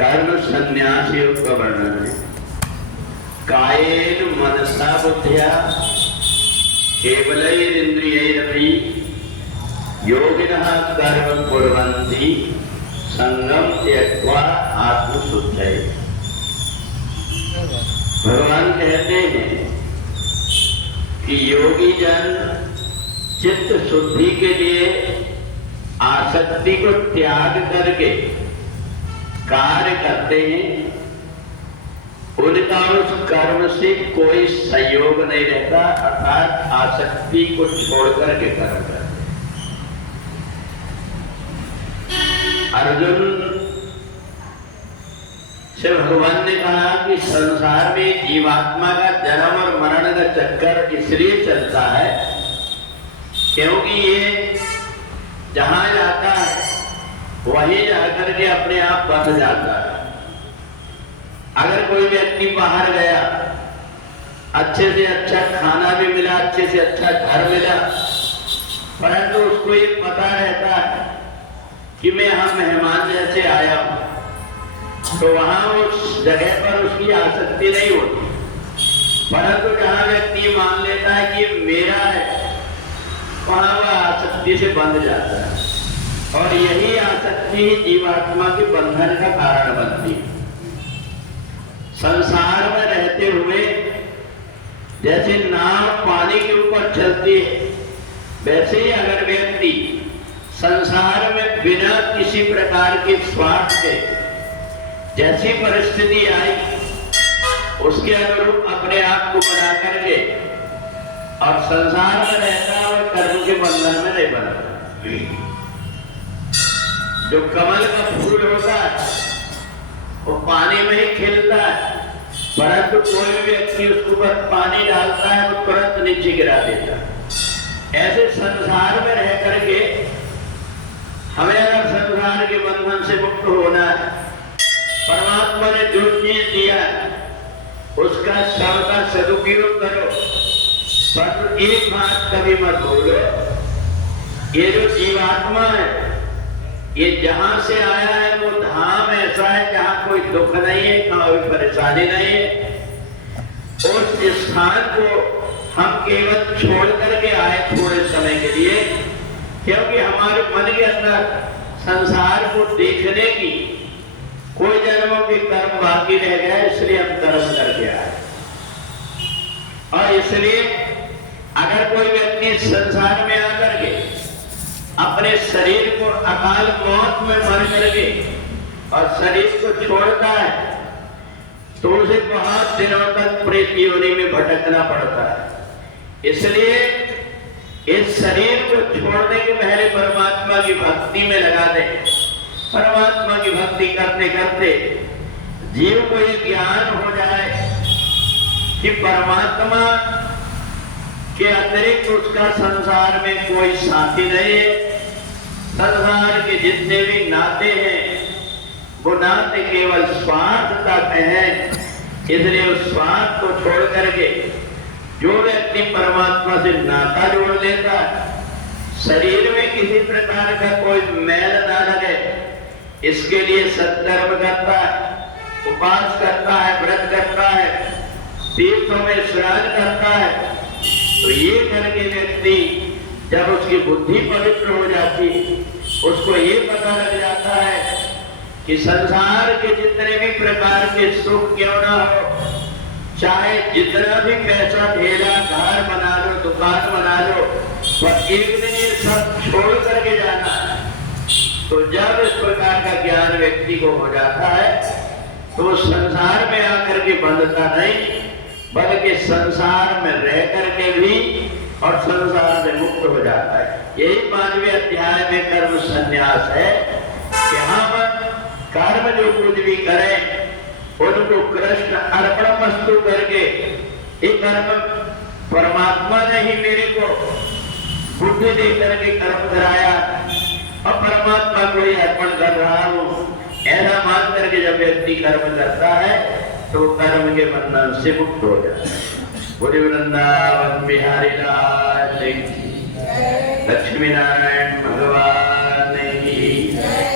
कर्म संन्यास योग का वर्णन है। कायेन मनसा बुद्धिया केवलैरिन्द्रियैरपि योगिनः कर्म कुर्वन्ति संगम त्यक्त्वा आत्मशुद्धये। भगवान कहते हैं कि योगी जन चित्त शुद्धि के लिए आसक्ति को त्याग करके कार्य करते हैं। उनका उस कर्म से कोई संयोग नहीं रहता, अर्थात आसक्ति को छोड़ करके कर्म करते हैं। अर्जुन से भगवान ने कहा कि संसार में जीवात्मा का जन्म और मरण का चक्कर इसलिए चलता है क्योंकि ये जहां जाता है वहीं जाकर के अपने आप बंध जाता है। अगर कोई व्यक्ति बाहर गया, अच्छे से अच्छा खाना भी मिला, अच्छे से अच्छा घर मिला, परंतु उसको ये पता रहता है कि मैं यहाँ मेहमान जैसे आया हूं, तो वहां उस जगह पर उसकी आसक्ति नहीं होती। परंतु जहां व्यक्ति मान लेता है कि मेरा है, वहां वह आसक्ति से बंध जाता है और यही आसक्ति ही जीवात्मा के बंधन का कारण बनती है। संसार में रहते हुए जैसे नाव पानी के ऊपर चलती है, वैसे ही अगर व्यक्ति संसार में बिना किसी प्रकार के स्वार्थ के जैसी परिस्थिति आई उसके अनुरूप अपने आप को बना करके और संसार में रहता है और कर्म के बंधन में नहीं बनता। जो कमल का फूल होता है वो पानी में ही खिलता है, परंतु कोई भी व्यक्ति उसके ऊपर पानी डालता है वो तुरंत नीचे गिरा देता है। ऐसे संसार में रह करके हमें अगर संसार के बंधन से मुक्त होना है, परमात्मा ने जो चीज दिया उसका सबका सदुपयोग करो। पर एक बात कभी मत भूलो, ये जो जीवात्मा है ये जहां से आया है वो धाम ऐसा है जहां कोई दुख नहीं है, कोई परेशानी नहीं है। उस स्थान को हम केवल छोड़ करके आए थोड़े समय के लिए, क्योंकि हमारे मन के अंदर संसार को देखने की कोई जन्मों के कर्म बाकी रह गए, इसलिए हम कर्म करके आए। और इसलिए अगर कोई व्यक्ति संसार में आकर के अपने शरीर को अकाल मौत में मर करके और शरीर को छोड़ता है तो उसे बहुत दिनों तक प्रेत योनि में भटकना पड़ता है। इसलिए इस शरीर को छोड़ने के पहले परमात्मा की भक्ति में लगा दे। परमात्मा की भक्ति करते करते जीव को ये ज्ञान हो जाए कि परमात्मा के अतिरिक्त उसका संसार में कोई साथी नहीं है। संसार के जितने भी नाते हैं वो नाते केवल स्वार्थ तक हैं। इसलिए उस स्वार्थ को छोड़ करके जो व्यक्ति परमात्मा से नाता जोड़ लेता है, शरीर में किसी प्रकार का कोई मैल ना लगे, इसके लिए सत्कर्म करता है, उपास करता है, व्रत करता है, तीर्थों में स्नान करता है, तो ये करके व्यक्ति जब उसकी बुद्धि पवित्र हो जाती है, उसको ये पता लग जाता है कि संसार के जितने भी प्रकार के सुख क्यों ना हो, चाहे जितना भी पैसा ढेला घर बना लो, दुकान बना लो, पर एक दिन ये सब छोड़ करके जाना है। तो जब इस प्रकार का ज्ञान व्यक्ति को हो जाता है तो संसार में आकर के बंधता नहीं, बल्कि संसार में रह करके भी और संसार से मुक्त हो जाता है। यही 5वें अध्याय में कर्म संन्यास है कि हम कर्म जो कुछ भी करें उनको कृष्ण अर्पणमस्तु करके, एक कर्म परमात्मा ने ही मेरे को बुद्धि दे करके कर्म कराया और परमात्मा को ही अर्पण कर रहा हूं, ऐसा मान करके जब व्यक्ति कर्म करता है तो कर्म के बंधन से मुक्त हो जाता है। बोले वृंदावन बिहारी लाल, लक्ष्मी नारायण भगवान।